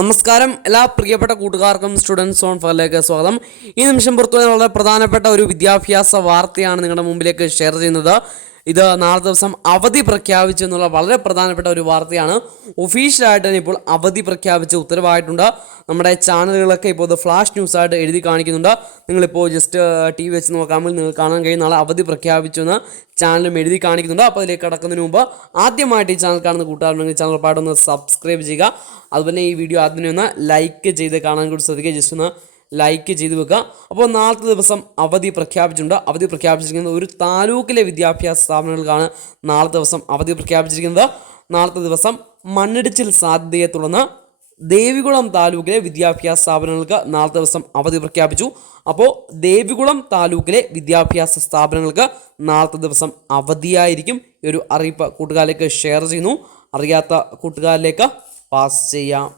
നമസ്കാരം എല്ലാ പ്രിയപ്പെട്ട കൂട്ടുകാർക്കും സ്റ്റുഡൻസ് ഓൺ ഫയറിലേക്ക് സ്വാഗതം. ഈ നിമിഷം പുറത്തുവരുന്ന വളരെ പ്രധാനപ്പെട്ട ഒരു വിദ്യാഭ്യാസ വാർത്തയാണ് നിങ്ങളുടെ മുമ്പിലേക്ക് ഷെയർ ചെയ്യുന്നത്. ഇത് നാളെ ദിവസം അവധി പ്രഖ്യാപിച്ചു എന്നുള്ള വളരെ പ്രധാനപ്പെട്ട ഒരു വാർത്തയാണ്. ഒഫീഷ്യലായിട്ട് തന്നെ ഇപ്പോൾ അവധി പ്രഖ്യാപിച്ച ഉത്തരവായിട്ടുണ്ട്. നമ്മുടെ ചാനലുകളൊക്കെ ഇപ്പോൾ ഇത് ഫ്ലാഷ് ന്യൂസായിട്ട് എഴുതി കാണിക്കുന്നുണ്ട്. നിങ്ങളിപ്പോൾ ജസ്റ്റ് TV വെച്ച് നോക്കാമെങ്കിൽ നിങ്ങൾക്ക് കാണാൻ കഴിയും നാളെ അവധി പ്രഖ്യാപിച്ചു എന്ന് ചാനലും എഴുതി കാണിക്കുന്നുണ്ട്. അപ്പോൾ അതിലേക്ക് കടക്കുന്നതിന് മുമ്പ് ആദ്യമായിട്ട് ഈ ചാനൽ കാണുന്ന കൂട്ടുകാരുണ്ടെങ്കിൽ ചാനൽ പാടൊന്ന് സബ്സ്ക്രൈബ് ചെയ്യുക. അതുപോലെ ഈ വീഡിയോ ആദ്യമേ ഒന്ന് ലൈക്ക് ചെയ്ത് കാണാൻ കൂടി ശ്രദ്ധിക്കുക. ജസ്റ്റ് ഒന്ന് ലൈക്ക് ചെയ്ത് വെക്കുക. അപ്പോൾ നാളത്തെ ദിവസം അവധി പ്രഖ്യാപിച്ചിട്ടുണ്ട്. അവധി പ്രഖ്യാപിച്ചിരിക്കുന്നത് ഒരു താലൂക്കിലെ വിദ്യാഭ്യാസ സ്ഥാപനങ്ങൾക്കാണ് നാളത്തെ ദിവസം അവധി പ്രഖ്യാപിച്ചിരിക്കുന്നത്. നാളത്തെ ദിവസം മണ്ണിടിച്ചിൽ സാധ്യതയെ തുടർന്ന് ദേവികുളം താലൂക്കിലെ വിദ്യാഭ്യാസ സ്ഥാപനങ്ങൾക്ക് നാളത്തെ ദിവസം അവധി പ്രഖ്യാപിച്ചു. അപ്പോൾ ദേവികുളം താലൂക്കിലെ വിദ്യാഭ്യാസ സ്ഥാപനങ്ങൾക്ക് നാളത്തെ ദിവസം അവധിയായിരിക്കും. ഈ ഒരു അറിയിപ്പ് കൂട്ടുകാരിലേക്ക് ഷെയർ ചെയ്യുന്നു. അറിയാത്ത കൂട്ടുകാരിലേക്ക് പാസ് ചെയ്യാം.